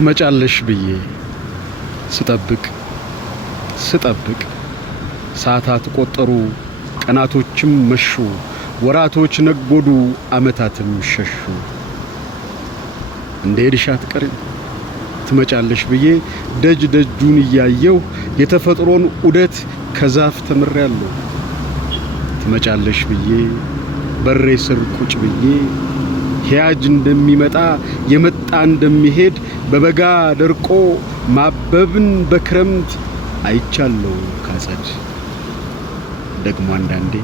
ትመጫለሽ ብዬ ስጠብቅ ሰዓታት ቆጠሩ ቀናቶችም መሹ ወራቶች ነጎዱ አመታትም ሸሹ እንደ ሄድሽ አትቀሪም ትመጫለሽ ብዬ ደጁን እያየሁ የተፈጥሮን ዑደት ከዛፍ ተምሬያለሁ ትመጫለሽ ብዬ በሬ ስር ቁጭ ብዬ ሕያጅ እንደሚመጣ የመጣ እንደሚሄድ በበጋ ደርቆ ማበብን በክረምት አይቻለሁ ካጸድ ደግሞ አንዳንዴ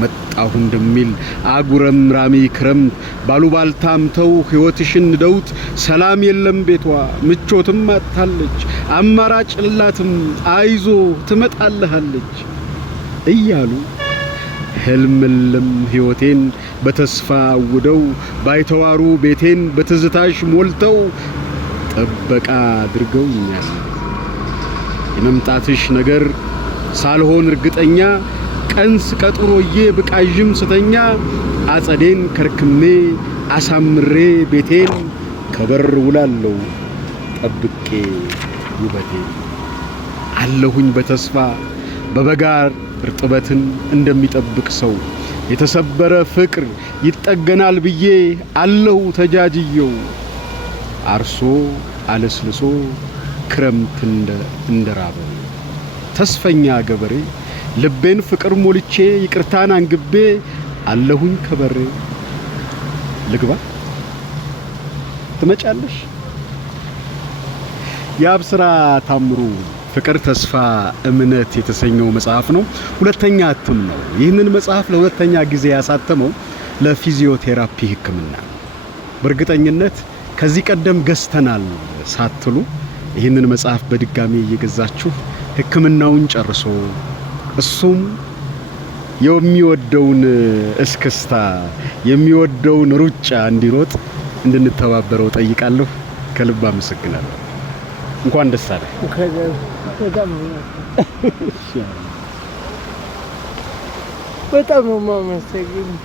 መጣሁ እንደሚል አጉረምራሚ ክረምት ባሉባልታምተው ሕይወትሽን ደውት ሰላም የለም ቤቷ ምቾትም አጣለች አማራጭ የላትም አይዞ ትመጣለሃለች እያሉ ህልምልም ሕይወቴን በተስፋ አውደው ባይተዋሩ ቤቴን በትዝታሽ ሞልተው ጥበቃ አድርገውኛል የመምጣትሽ ነገር ሳልሆን እርግጠኛ ቀንስ ቀጥሮዬ ብቃዥም ስተኛ አጸዴን ከርክሜ አሳምሬ ቤቴን ከበር ውላለሁ ጠብቄ ውበቴን አለሁኝ በተስፋ በበጋ እርጥበትን እንደሚጠብቅ ሰው የተሰበረ ፍቅር ይጠገናል ብዬ አለሁ ተጃጅየው አርሶ አለስልሶ ክረምት እንደራበው ተስፈኛ ገበሬ ልቤን ፍቅር ሞልቼ ይቅርታን አንግቤ አለሁኝ ከበሬ ልግባ ትመጫለሽ የአብስራ ታምሩ ፍቅር ተስፋ እምነት የተሰኘው መጽሐፍ ነው ሁለተኛ እትም ነው ይህንን መጽሐፍ ለሁለተኛ ጊዜ ያሳተመው ለፊዚዮቴራፒ ህክምና በእርግጠኝነት ከዚህ ቀደም ገዝተናል ሳትሉ ይህንን መጽሐፍ በድጋሚ እየገዛችሁ ህክምናውን ጨርሶ እሱም የሚወደውን እስክስታ የሚወደውን ሩጫ እንዲሮጥ እንድንተባበረው ጠይቃለሁ ከልብ አመሰግናለሁ እንኳን ደስ አለ በጣም ነው የማመሰግነው